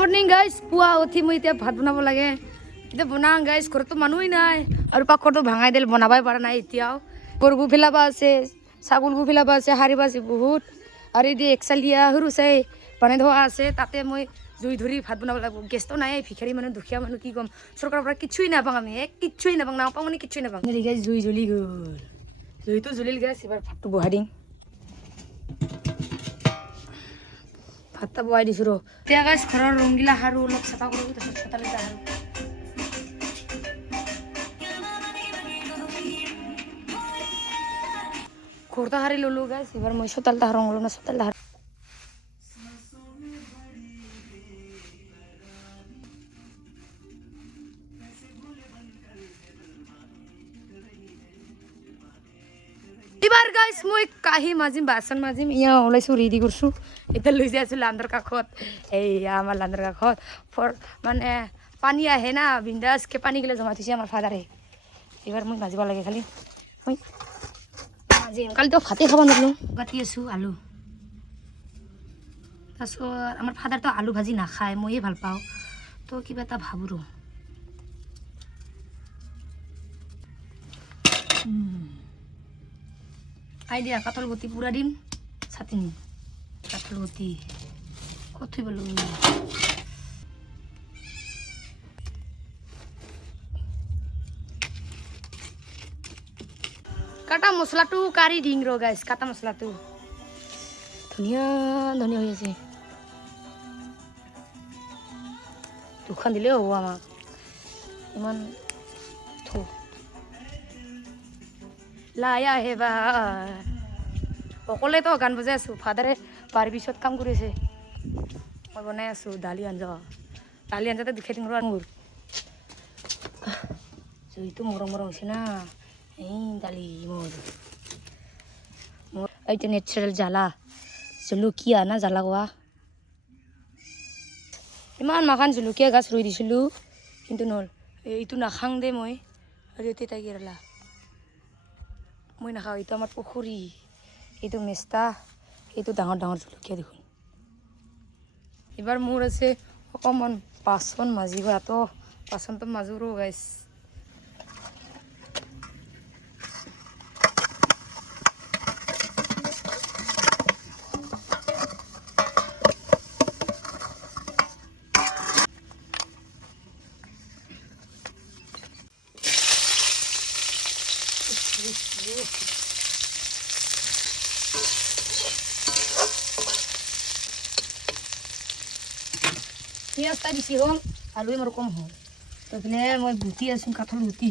morning guys পুৱা উঠি মই এতিয়া ভাত বনাব লাগে এতিয়া বনাওঁ গাইজ ঘৰততো মানুহেই নাই আৰু পাকঘৰটো ভাঙাই দিল বনাবই পৰা নাই এতিয়াও গৰু ফেলাব আছে ছাগল ফেলাব আছে সাৰিব আছে বহুত আৰু এদি একচালিয়া সৰু চাই বনাই থোৱা আছে তাতে মই জুই ধৰি ভাত বনাব লাগিব গেছটো নাই ভিখাৰী মানুহ দুখীয়া মানুহ কি ক'ম চৰকাৰৰ পৰা কিচ্ছুই নাপাওঁ আমি কিচ্ছুই নাপাওঁ মানে কিচ্ছুই নাপাওঁ গাইজ জুই জ্বলি গ'ল জুইটো জ্বলিল গাইজ এবাৰ ভাতটো বহাই দিম ভাতটা বহাই দিছোঁ ৰ এতিয়া গাইজ ঘৰৰ ৰংগিলা সাৰো অলপ চাফা কৰোঁ তাৰপিছত চোতালতে সাৰো ঘৰটা সাৰি ল'লোঁ গাইজ এবাৰ মই চোতালটা সাৰোঁ অলপ না চোতালটা সাৰোঁ এবাৰ গাইজ মই কাঁহী মাজিম বাচন মাজিম ইয়া ওলাইছোঁ ৰেডি কৰিছোঁ এতিয়া লৈ যাই আছোঁ লাণ্ডৰ কাষত এইয়া আমাৰ লাণ্ডৰ কাষত মানে পানী আহে না বিন্দাছকৈ পানী গিলা জমা থৈছে আমাৰ ফাদাৰে এইবাৰ মই মাজিব লাগে খালি মই মাজিম কালিতো ভাতেই খাব নোৱাৰিলোঁ কাটি আছোঁ আলু তাৰপিছত আমাৰ ফাদাৰটো আলু ভাজি নাখায় ময়ে ভাল পাওঁ তো কিবা এটা ভাবোঁ ৰ আই দিয়া কাঠল গুটি পুৰা দিম চাটনি কাঠল গুটি ক'ত থৈ পালোঁ কাটা মছলাটো কাঢ়ি দিম ৰ গাইজ কাটা মছলাটো ধুনীয়া ধুনীয়া হৈ আছে দুখন দিলেও হ'ব আমাক ইমান থ লায়া হেবা অকলেতো গান বজাই আছোঁ ফাদাৰে বাৰ পিছত কাম কৰি আছে মই বনাই আছোঁ দালি আঞ্জাতে দেখাই দিম ৰ মোৰ জুইটো মৰম মৰম হৈছে না এই দালি মোৰ এইটো নেচাৰেল জ্বালা জলকীয়া না জ্বালা কোৱা ইমান মাখান জলকীয়া গাছ ৰুই দিছিলোঁ কিন্তু নহ'ল এইটো নাখাং দে মই আৰু এতিয়া তাই কেৰেলা মই নাখাওঁ এইটো আমাৰ পুখুৰী এইটো মেষ্টা এইটো ডাঙৰ ডাঙৰ জলকীয়া দেখোন এইবাৰ মোৰ আছে অকণমান বাচন মাজিব তো বাচনটো মাজো ৰ গাইছ পিঁয়াজটা বেছি হ'ল আলুৱে মোৰ কম হ'ল তো এইপিনে মই গুটি আছোঁ কাঠল গুটি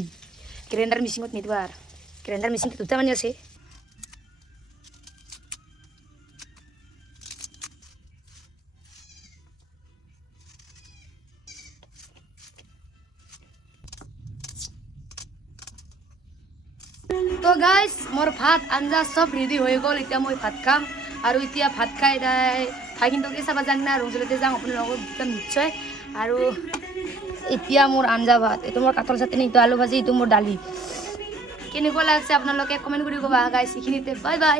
গ্ৰাইণ্ডাৰ মেচিনত নিদিবা আৰু গ্ৰাইণ্ডাৰ মেচিন দুটা মানে আছে তো গাইজ মোৰ ভাত আঞ্জা চব ৰেডি হৈ গ'ল এতিয়া মই ভাত খাম আৰু এতিয়া ভাত খাই ভাগিনটোকে চাব যাম না ৰঞ্জলতে যাম আপোনালোকৰ একদম নিশ্চয় আৰু এতিয়া মোৰ আঞ্জা ভাত এইটো মোৰ কাঠল চাটনি এইটো আলু ভাজি এইটো মোৰ দালি কেনেকুৱা লাগিছে আপোনালোকে কমেণ্ট কৰি ক'বা গাইজ এইখিনিতে বাই বাই